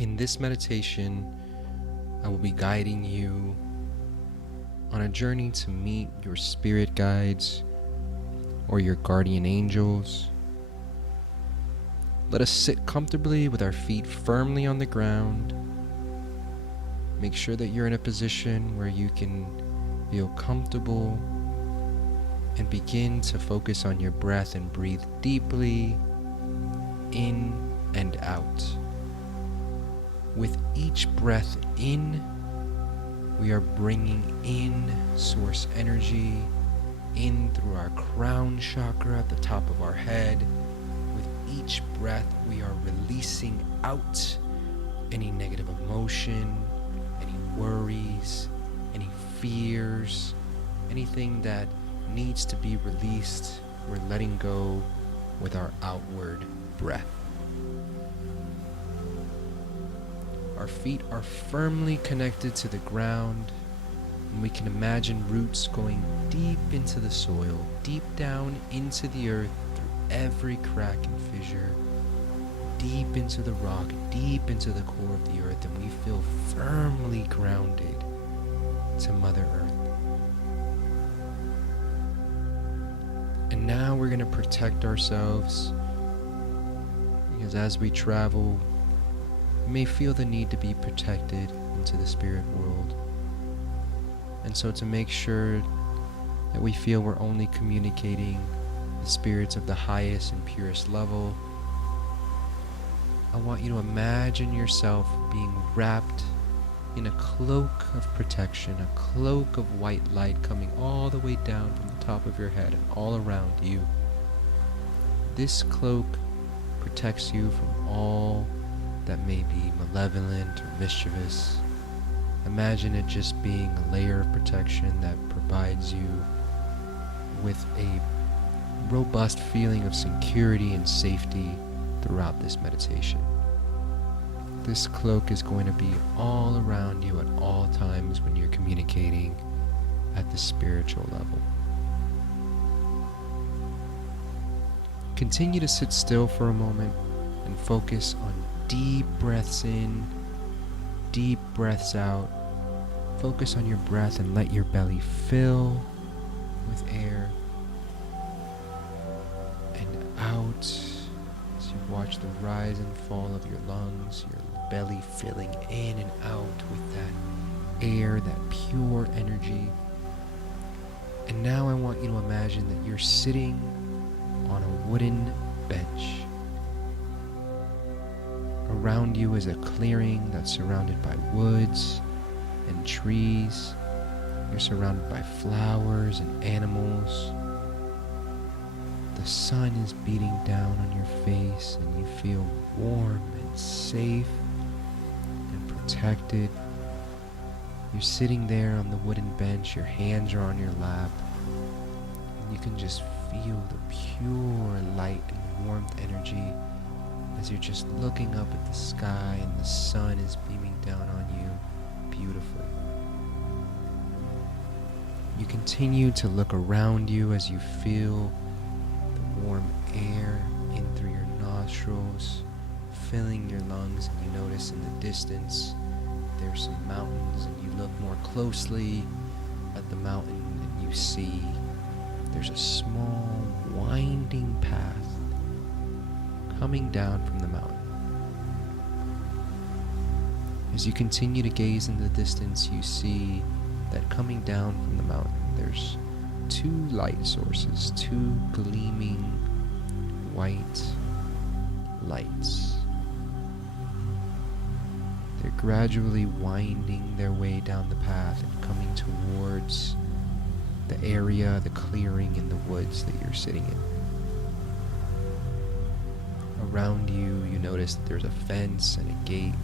In this meditation, I will be guiding you on a journey to meet your spirit guides or your guardian angels. Let us sit comfortably with our feet firmly on the ground. Make sure that you're in a position where you can feel comfortable and begin to focus on your breath and breathe deeply in and out. With each breath in, we are bringing in source energy in through our crown chakra at the top of our head. With each breath, we are releasing out any negative emotion, any worries, any fears, anything that needs to be released. We're letting go with our outward breath. Our feet are firmly connected to the ground, and we can imagine roots going deep into the soil, deep down into the earth, through every crack and fissure, deep into the rock, deep into the core of the earth, and we feel firmly grounded to Mother Earth. And now we're going to protect ourselves, because as we travel, we may feel the need to be protected into the spirit world. And so to make sure that we feel we're only communicating the spirits of the highest and purest level, I want you to imagine yourself being wrapped in a cloak of protection, a cloak of white light coming all the way down from the top of your head and all around you. This cloak protects you from all that may be malevolent or mischievous. Imagine it just being a layer of protection that provides you with a robust feeling of security and safety throughout this meditation. This cloak is going to be all around you at all times when you're communicating at the spiritual level. Continue to sit still for a moment and focus on deep breaths in, deep breaths out. Focus on your breath and let your belly fill with air and out as you watch the rise and fall of your lungs, your belly filling in and out with that air, that pure energy. And now I want you to imagine that you're sitting on a wooden bench. Around you is a clearing that's surrounded by woods and trees. You're surrounded by flowers and animals. The sun is beating down on your face and you feel warm and safe and protected. You're sitting there on the wooden bench, your hands are on your lap, and you can just feel the pure light and warmth energy as you're just looking up at the sky and the sun is beaming down on you beautifully. You continue to look around you as you feel the warm air in through your nostrils, filling your lungs, and you notice in the distance there's some mountains, and you look more closely at the mountain and you see there's a small winding path coming down from the mountain. As you continue to gaze in the distance, you see that coming down from the mountain, there's two light sources, two gleaming white lights. They're gradually winding their way down the path and coming towards the area, the clearing in the woods that you're sitting in. Around you, you notice that there's a fence and a gate,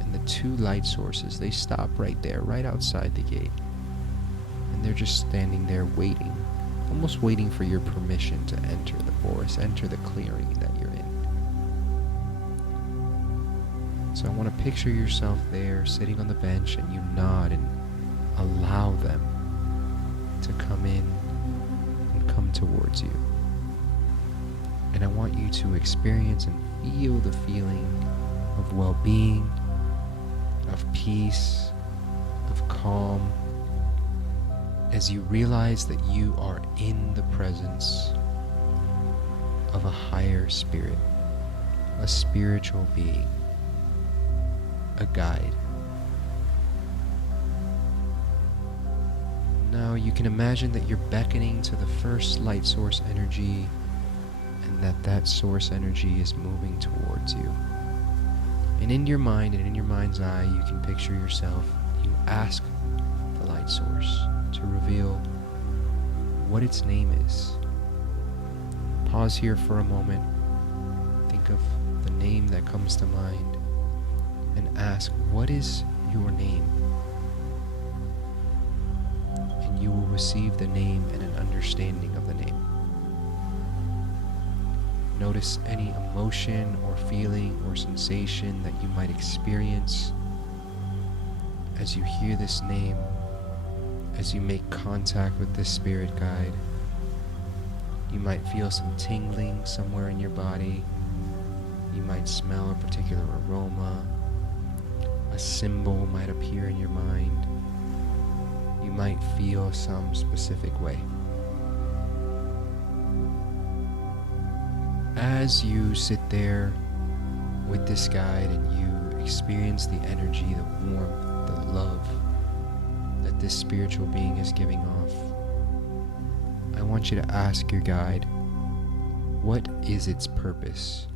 and the two light sources, they stop right there, right outside the gate, and they're just standing there waiting, almost waiting for your permission to enter the forest, enter the clearing that you're in. So I want to picture yourself there, sitting on the bench, and you nod and allow them to come in and come towards you. And I want you to experience and feel the feeling of well-being, of peace, of calm, as you realize that you are in the presence of a higher spirit, a spiritual being, a guide. Now you can imagine that you're beckoning to the first light source energy, and that source energy is moving towards you. And in your mind and in your mind's eye, you can picture yourself. You ask the light source to reveal what its name is. Pause here for a moment. Think of the name that comes to mind and ask, what is your name? And you will receive the name and an understanding of the name. Notice any emotion or feeling or sensation that you might experience as you hear this name, as you make contact with this spirit guide. You might feel some tingling somewhere in your body. You might smell a particular aroma. A symbol might appear in your mind. You might feel some specific way. As you sit there with this guide and you experience the energy, the warmth, the love that this spiritual being is giving off, I want you to ask your guide, what is its purpose?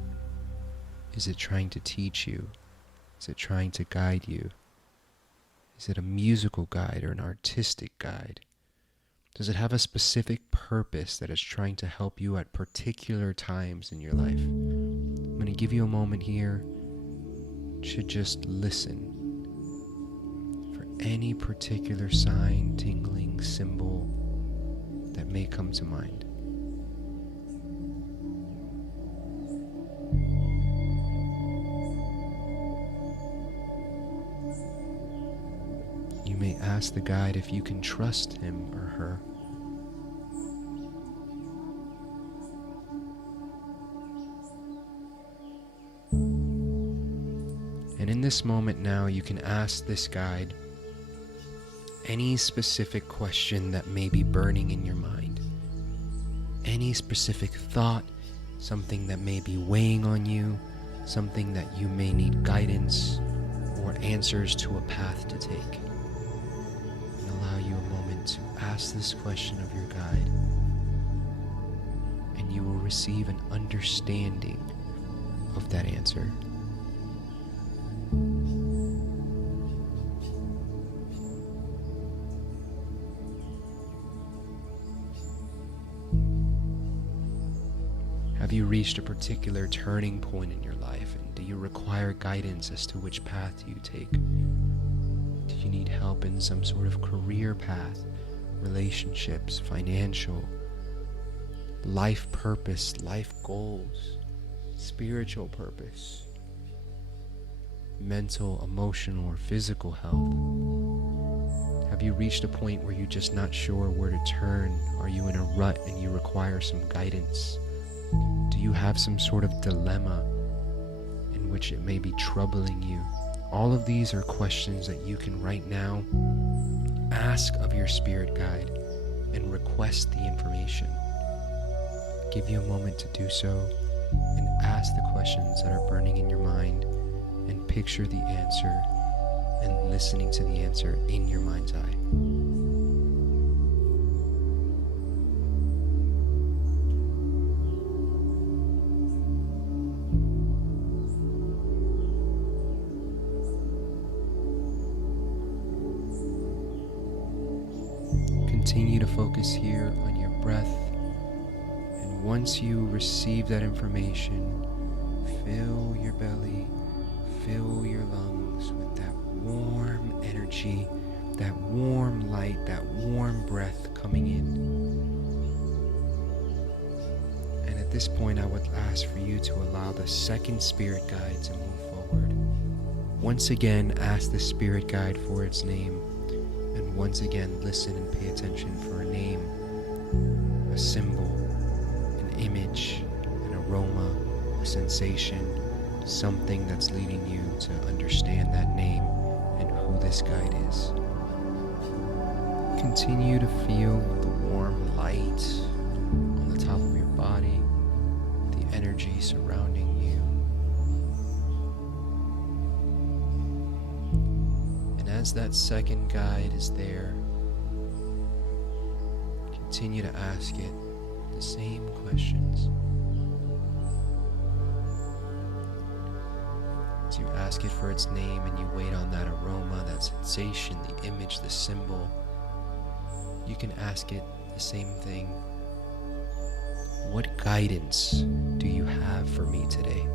Is it trying to teach you? Is it trying to guide you? Is it a musical guide or an artistic guide? Does it have a specific purpose that is trying to help you at particular times in your life? I'm going to give you a moment here to just listen for any particular sign, tingling, symbol that may come to mind. You may ask the guide if you can trust him or her. And in this moment now, you can ask this guide any specific question that may be burning in your mind. Any specific thought, something that may be weighing on you, something that you may need guidance or answers to a path to take. Allow you a moment to ask this question of your guide, and you will receive an understanding of that answer. Have you reached a particular turning point in your life, and do you require guidance as to which path you take? Do you need help in some sort of career path, relationships, financial, life purpose, life goals, spiritual purpose, mental, emotional, or physical health? Have you reached a point where you're just not sure where to turn? Are you in a rut and you require some guidance? Do you have some sort of dilemma in which it may be troubling you? All of these are questions that you can right now ask of your spirit guide and request the information. Give you a moment to do so and ask the questions that are burning in your mind and picture the answer and listening to the answer in your mind's eye. Continue to focus here on your breath, and once you receive that information, fill your belly, fill your lungs with that warm energy, that warm light, that warm breath coming in. And at this point, I would ask for you to allow the second spirit guide to move forward. Once again, ask the spirit guide for its name. And once again, listen and pay attention for a name, a symbol, an image, an aroma, a sensation, something that's leading you to understand that name and who this guide is. Continue to feel the warm light on the top of your body, the energy surrounding you. And as that second guide is there, continue to ask it the same questions. As you ask it for its name and you wait on that aroma, that sensation, the image, the symbol, you can ask it the same thing. What guidance do you have for me today?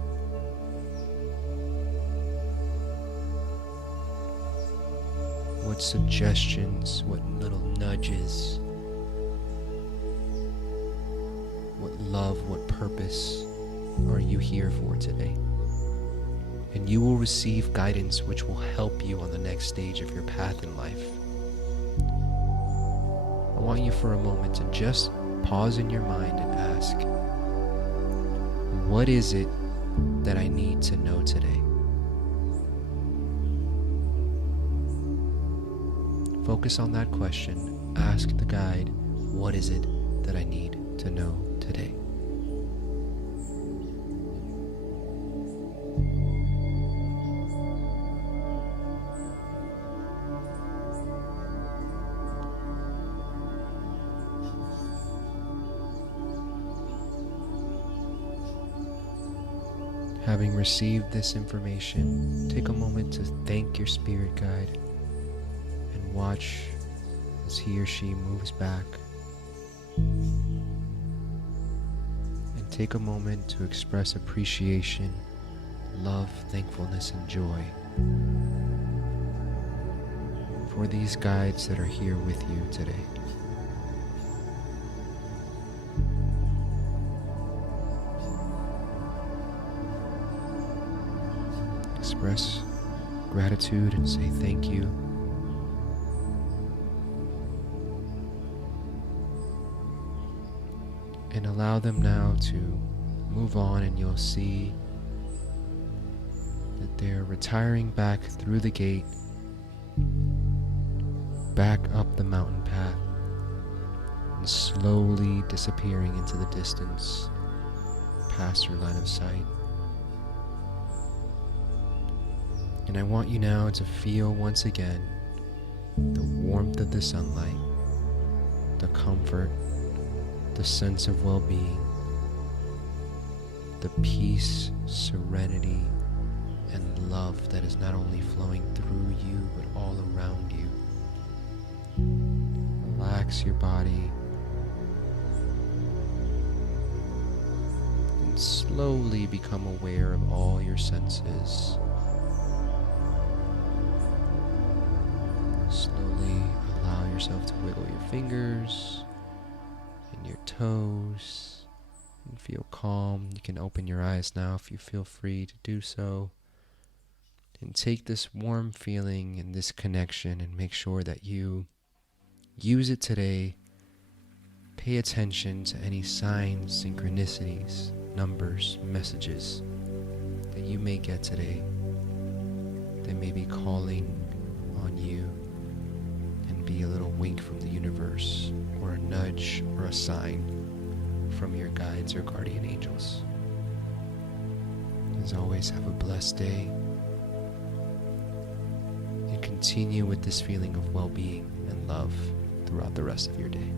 What suggestions, what little nudges, what love, what purpose are you here for today? And you will receive guidance which will help you on the next stage of your path in life. I want you for a moment to just pause in your mind and ask, what is it that I need to know today? Focus on that question. Ask the guide, what is it that I need to know today? Having received this information, take a moment to thank your spirit guide and watch as he or she moves back. And take a moment to express appreciation, love, thankfulness, and joy for these guides that are here with you today. Express gratitude and say thank you. And allow them now to move on, and you'll see that they're retiring back through the gate, back up the mountain path, and slowly disappearing into the distance, past your line of sight. And I want you now to feel once again the warmth of the sunlight, the comfort, the sense of well-being, the peace, serenity, and love that is not only flowing through you but all around you. Relax your body and slowly become aware of all your senses. Slowly allow yourself to wiggle your fingers and your toes and feel calm. You can open your eyes now if you feel free to do so. And take this warm feeling and this connection and make sure that you use it today. Pay attention to any signs, synchronicities, numbers, messages that you may get today. They may be calling on you. Be a little wink from the universe, or a nudge, or a sign from your guides or guardian angels. As always, have a blessed day, and continue with this feeling of well-being and love throughout the rest of your day.